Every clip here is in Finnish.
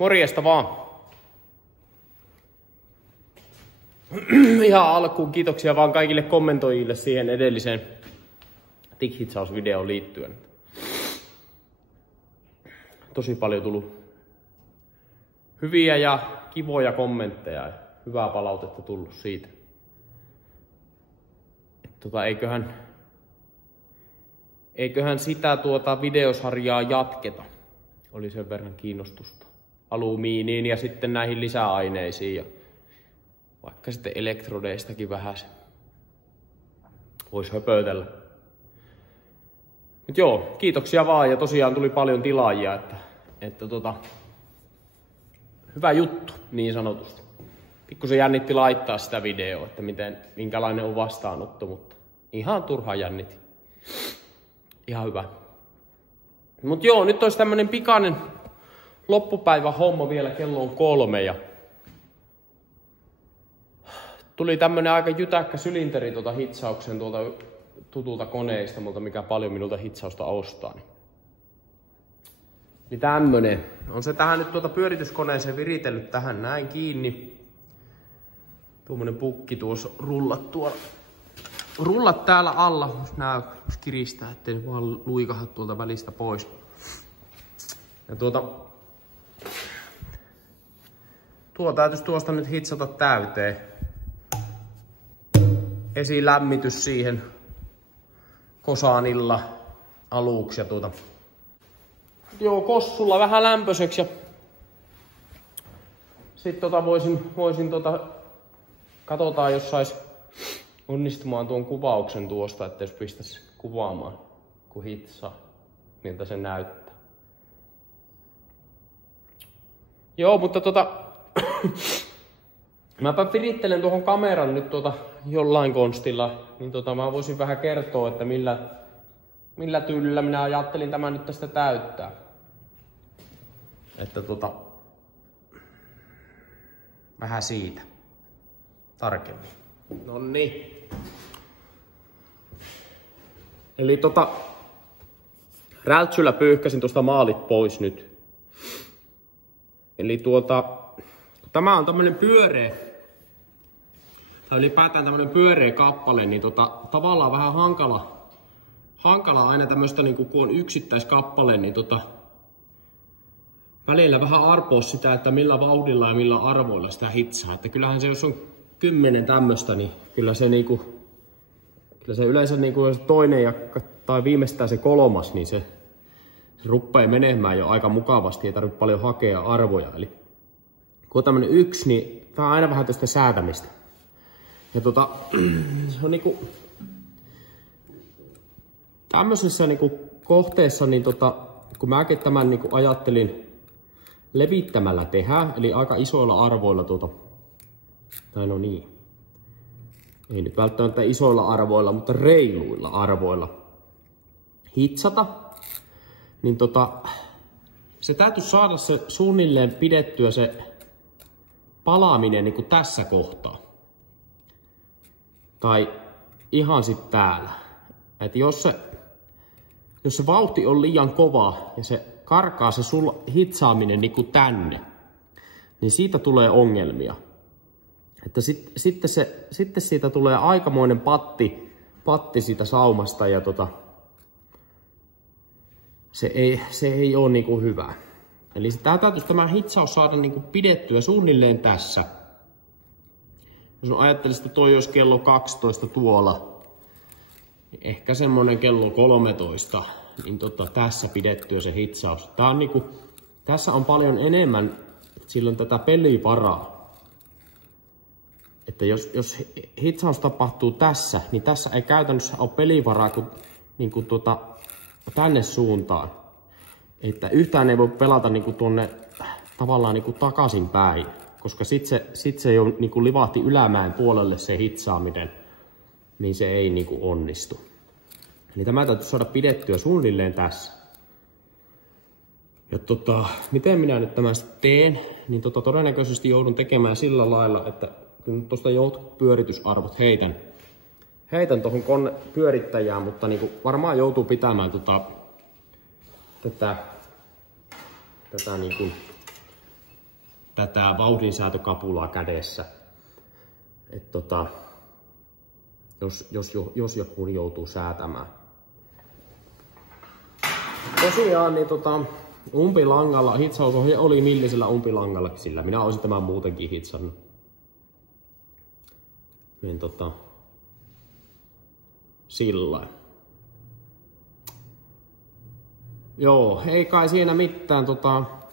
Morjesta vaan. Ihan alkuun kiitoksia vaan kaikille kommentoijille siihen edelliseen TIG-hitsausvideoon liittyen. Tosi paljon tullut hyviä ja kivoja kommentteja ja hyvää palautetta tullut siitä. Eiköhän sitä videosarjaa jatketa. Oli sen verran kiinnostusta alumiiniin ja sitten näihin lisäaineisiin ja vaikka sitten elektrodeistakin vähän voisi höpötellä. Mut joo, kiitoksia vaan ja tosiaan tuli paljon tilaajia, että hyvä juttu niin sanotusti. Pikkusen jännitti laittaa sitä videoa, että minkälainen on vastaanotto, mutta ihan turhaan jännitti. Ihan hyvä. Mut joo, nyt olisi tämmönen pikainen loppupäivän homma vielä, kello on 3 ja tuli tämmönen aika jytäkkä sylinteri hitsauksen tuolta tutulta koneista, mikä paljon minulta hitsausta ostaa. Niin tämmönen. On se tähän nyt pyörityskoneeseen viritellyt tähän näin kiinni. Tuommoinen pukki tuossa rullat täällä alla. Nää kiristää, ettei vaan luikaha tuolta välistä pois. Ja tuo täytyisi tuosta nyt hitsata täyteen. Esilämmitys siihen kosaanilla aluksi ja joo, kossulla vähän lämpöiseksi ja sit voisin katsotaan jos sais onnistumaan tuon kuvauksen tuosta, että jos pistäisi kuvaamaan kun hitsaa, miltä se näyttää. Joo, mutta mäpä virittelen tuohon kameran nyt jollain konstilla, niin mä voisin vähän kertoa, että millä tyylillä minä ajattelin tämän nyt tästä täyttää. Että vähän siitä tarkemmin. Noniin. Eli rältsyllä pyyhkäsin tuosta maalit pois nyt. Eli tämä on tämmönen pyöreä, tai ylipäätään tämmönen pyöreä kappale, niin tavallaan vähän hankala aina tämmöstä niinku kun on yksittäiskappale, niin välillä vähän arpoa sitä, että millä vauhdilla ja millä arvoilla sitä hitsaa. Että kyllähän se, jos on 10 tämmöstä, niin kyllä se yleensä jos toinen tai viimeistään se 3, niin se ruppee menemään jo aika mukavasti, ei tarvitse paljon hakea arvoja. Eli kun on tämmönen 1, niin tää on aina vähän tästä säätämistä. Ja se on tämmöisessä kohteessa, niin kun mäkin tämän ajattelin levittämällä tehdä, eli aika isoilla arvoilla tai no niin, ei nyt välttämättä isoilla arvoilla, mutta reiluilla arvoilla hitsata, niin se täytyy saada se suunnilleen pidettyä se palaaminen niin kuin tässä kohtaa. Tai ihan sit täällä. Et jos se vauhti on liian kova ja se karkaa se hitsaaminen niin kuin tänne, niin siitä tulee ongelmia. Että sitten siitä tulee aikamoinen patti siitä saumasta ja se ei ole niinku hyvä. Eli täytyisi tämä hitsaus saada niinku pidettyä suunnilleen tässä. Jos ajattelisit, että toi olisi kello 12 tuolla, niin ehkä semmonen kello 13, niin tässä pidettyä se hitsaus. Tää on tässä on paljon enemmän silloin tätä pelivaraa. Että jos hitsaus tapahtuu tässä, niin tässä ei käytännössä ole pelivaraa kuin tänne suuntaan. Että yhtään ei voi pelata tuonne tavallaan takaisin päin, koska sit se jo livahti ylämäen puolelle se hitsaaminen, niin se ei onnistu. Eli tämä täytyy saada pidettyä suunnilleen tässä. Ja miten minä nyt tämän teen, niin todennäköisesti joudun tekemään sillä lailla, että kun tuosta jotkut pyöritysarvot heitän tuohon pyörittäjään, mutta varmaan joutuu pitämään tätä tätä vauhdinsäätökapulaa kädessä. Et jos ja kun joutuu säätämään. Tosiaan niin umpilangalla, hitsaus oli millisellä umpilangalla, sillä minä olisin tämän muutenkin hitsannut. Niin sillä. Joo, ei kai siinä mitään.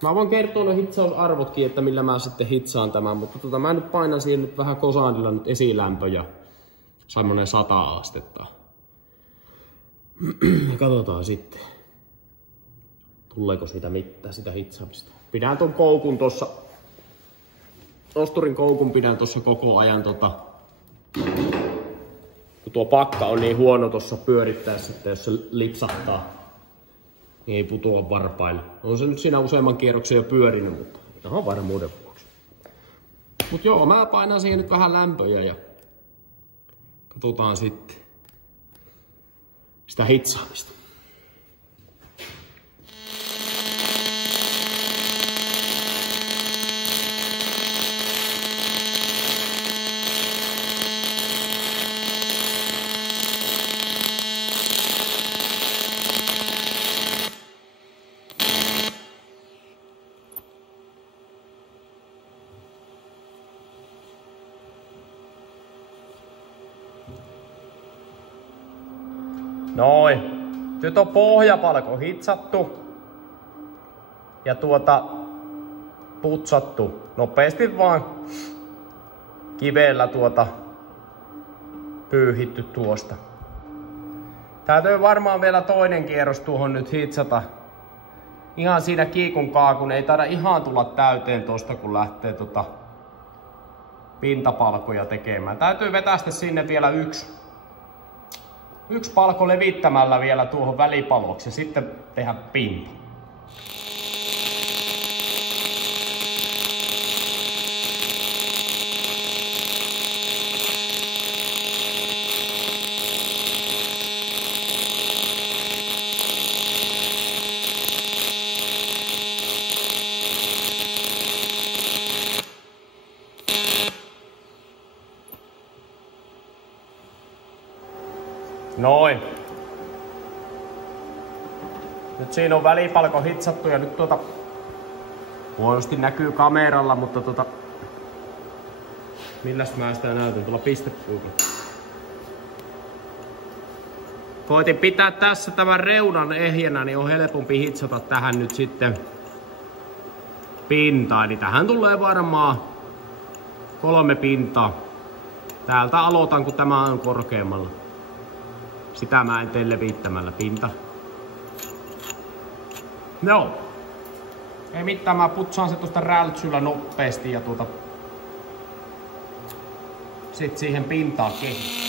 Mä voin kertoa ne hitsausarvotkin, että millä mä sitten hitsaan tämän, mutta mä nyt painan siihen nyt vähän kosaanilla nyt esilämpö ja semmonen 100 astetta. Katsotaan sitten. Tuleeko siitä mitään, sitä hitsaamista. Pidän ton koukun tossa, nosturin koukun pidän tossa koko ajan kun tuo pakka on niin huono tossa pyörittäessä, että jos se lipsahtaa, niin ei putoa varpaille. On se nyt siinä useamman kierroksen jo pyörinyt, mutta ihan varmuuden vuoksi. Mut joo, mä painan siihen nyt vähän lämpöjä ja katsotaan sitten sitä hitsaamista. Noin. Nyt on pohjapalko hitsattu ja putsattu. Nopeasti vaan kivellä pyyhitty tuosta. Täytyy varmaan vielä toinen kierros tuohon nyt hitsata. Ihan siinä kiikun kaakun. Ei taida ihan tulla täyteen tosta kun lähtee pintapalkoja tekemään. Täytyy vetästä sinne vielä yksi palko levittämällä vielä tuohon välipaloksi ja sitten tehdä pinta. Noin. Nyt siinä on välipalko hitsattu ja nyt huonosti näkyy kameralla, mutta milläs mä sitä näytän tuolla pistepuulla. Koitin pitää tässä tämän reunan ehjänä, niin on helpompi hitsata tähän nyt sitten pintaa. Eli tähän tulee varmaan 3 pintaa. Täältä aloitan, kun tämä on korkeammalla. Sitä mä en tee levittämällä pinta. No. Ei mitään, mä putsaan se tuosta rältsyllä nopeasti ja sit siihen pintaan kehiin.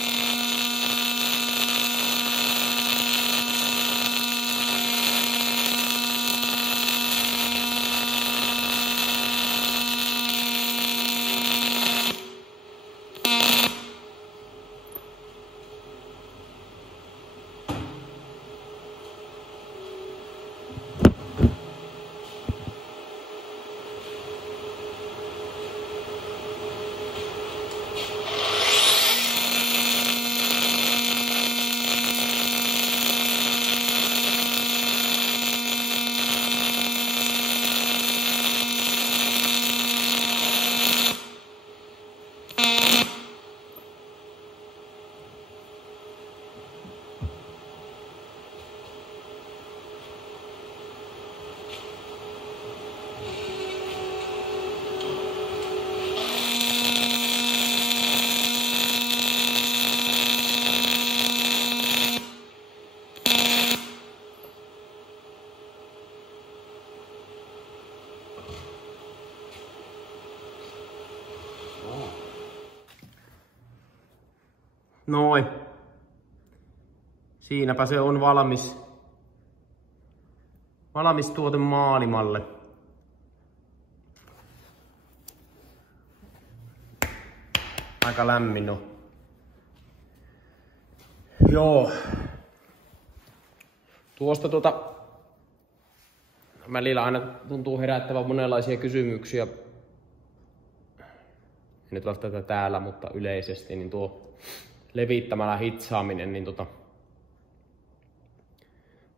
Noin. Siinäpä se on valmis. Valmis tuote maailmalle. Aika lämmin on. Joo. Tuosta välillä aina tuntuu herättävän monenlaisia kysymyksiä nyt välttämättä täällä, mutta yleisesti, niin tuo levittämällä hitsaaminen, niin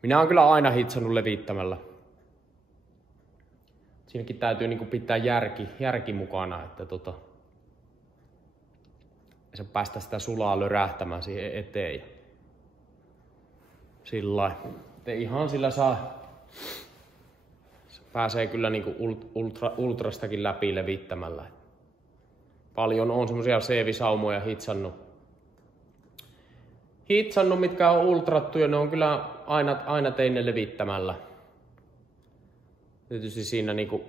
minä oon kyllä aina hitsannut levittämällä. Siinäkin täytyy niinku pitää järki mukana, että se päästä sitä sulaa lörähtämään siihen eteen. Sillä ihan sillä se pääsee kyllä niinku ultrastakin läpi levittämällä. Paljon on semmosia CV-saumoja hitsannut, mitkä on ultrattuja, ne on kyllä aina tein ne levittämällä. Tietysti siinä niinku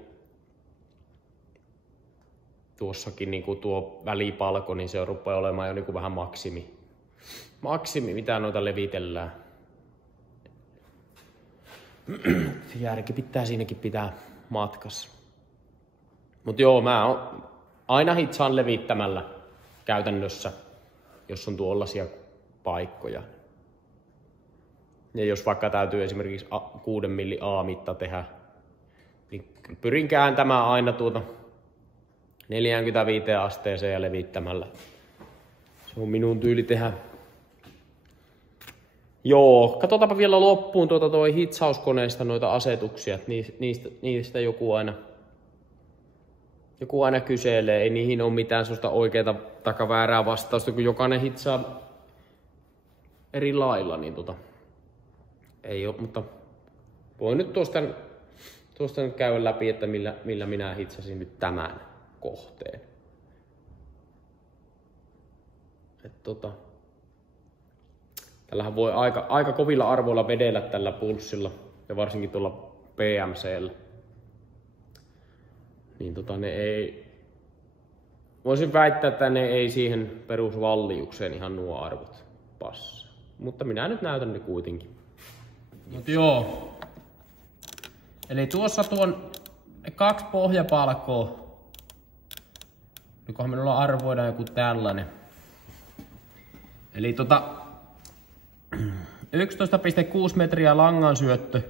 tuossakin niinku tuo välipalko, niin se rupeaa olemaan jo niinku vähän maksimi, mitä noita levitellään. Järki pitää siinäkin pitää matkassa. Mut joo, mä oon aina hitsaan levittämällä käytännössä, jos on tuollaisia paikkoja. Ja jos vaikka täytyy esimerkiksi 6 milli A-mitta tehdä, niin pyrin kääntämään aina 45 asteeseen ja levittämällä. Se on minun tyyli tehdä. Joo, katsotaanpa vielä loppuun toi hitsauskoneesta noita asetuksia. Niistä joku aina kyselee. Ei niihin ole mitään sellaista oikeaa tai väärää vastausta, kun jokainen hitsaa eri lailla. Niin ei ole, mutta voin nyt tuosta nyt käydä läpi, että millä minä hitsasin nyt tämän kohteen. Tällähän voi aika kovilla arvoilla vedellä tällä pulssilla ja varsinkin tuolla PMC:llä. Niin ne ei, voisin väittää, että ne ei siihen perusvalliukseen ihan nuo arvot passaa. Mutta minä nyt näytän ne kuitenkin. Mut joo. Eli tuossa tuon 2 pohjapalkkoa. Nykohan minulla arvoidaan joku tällainen. Eli 11,6 metriä langan syöttö.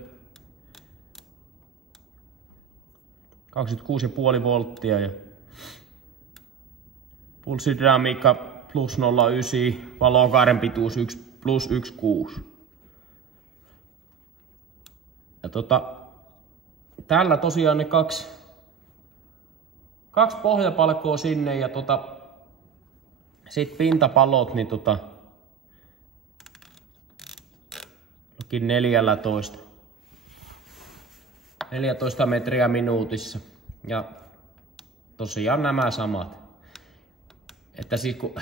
26,5 volttia ja pulssidynamiikka plus 0,9, valokaaren pituus 1 plus 1,6. Ja tällä tosiaan ne kaksi pohjapalkkoa sinne ja sit pintapalot niin 14 metriä minuutissa. Ja tosiaan nämä samat. Että siis kun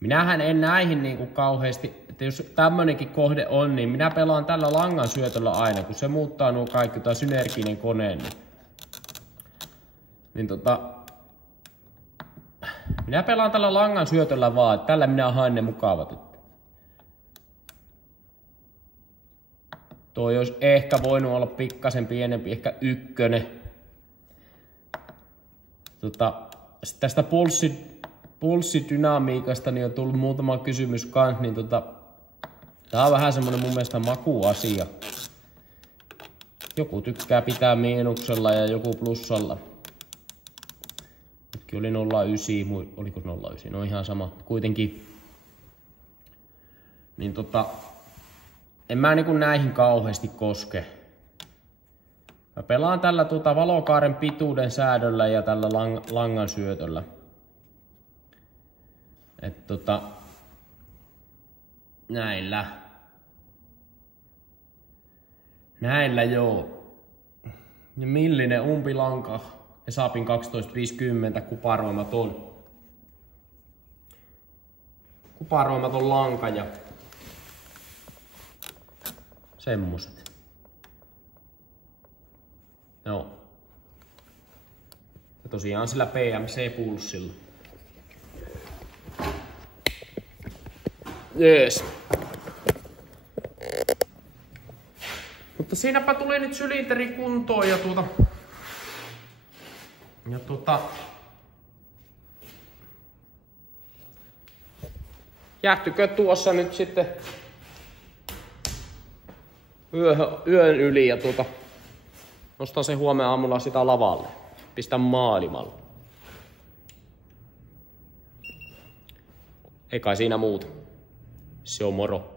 minähän en näihin niinku kauheasti, että jos tämmönenkin kohde on, niin minä pelaan tällä langan syötöllä aina, kun se muuttaa nuo kaikki, tai synerginen kone. Niin minä pelaan tällä langan syötöllä vaan, että tällä minä haen ne mukavat. Toi olisi ehkä voinut olla pikkasen pienempi, ehkä 1. Tästä pulssidynamiikasta niin on tullut muutama kysymys kans, niin tää on vähän semmonen mun mielestä makuasia. Joku tykkää pitää miinuksella ja joku plussalla. Nytkin oli 0,9, oliko 0,9? No ihan sama, kuitenkin. Niin en mä niinku näihin kauheasti koske. Mä pelaan tällä valokaaren pituuden säädöllä ja tällä langan syötöllä. Et näillä joo. Ja millinen umpilanka. Esapin 1250 kuparoimaton lanka ja semmoset. Joo. Ja tosiaan sillä PMC-pulssilla. Jees. Mutta siinäpä tuli nyt sylinteri kuntoon ja jäähtykö tuossa nyt sitten yön yli ja nostan sen huomenna aamulla sitä lavalle. Pistän maailmalle. Ei kai siinä muuta. Se on moro.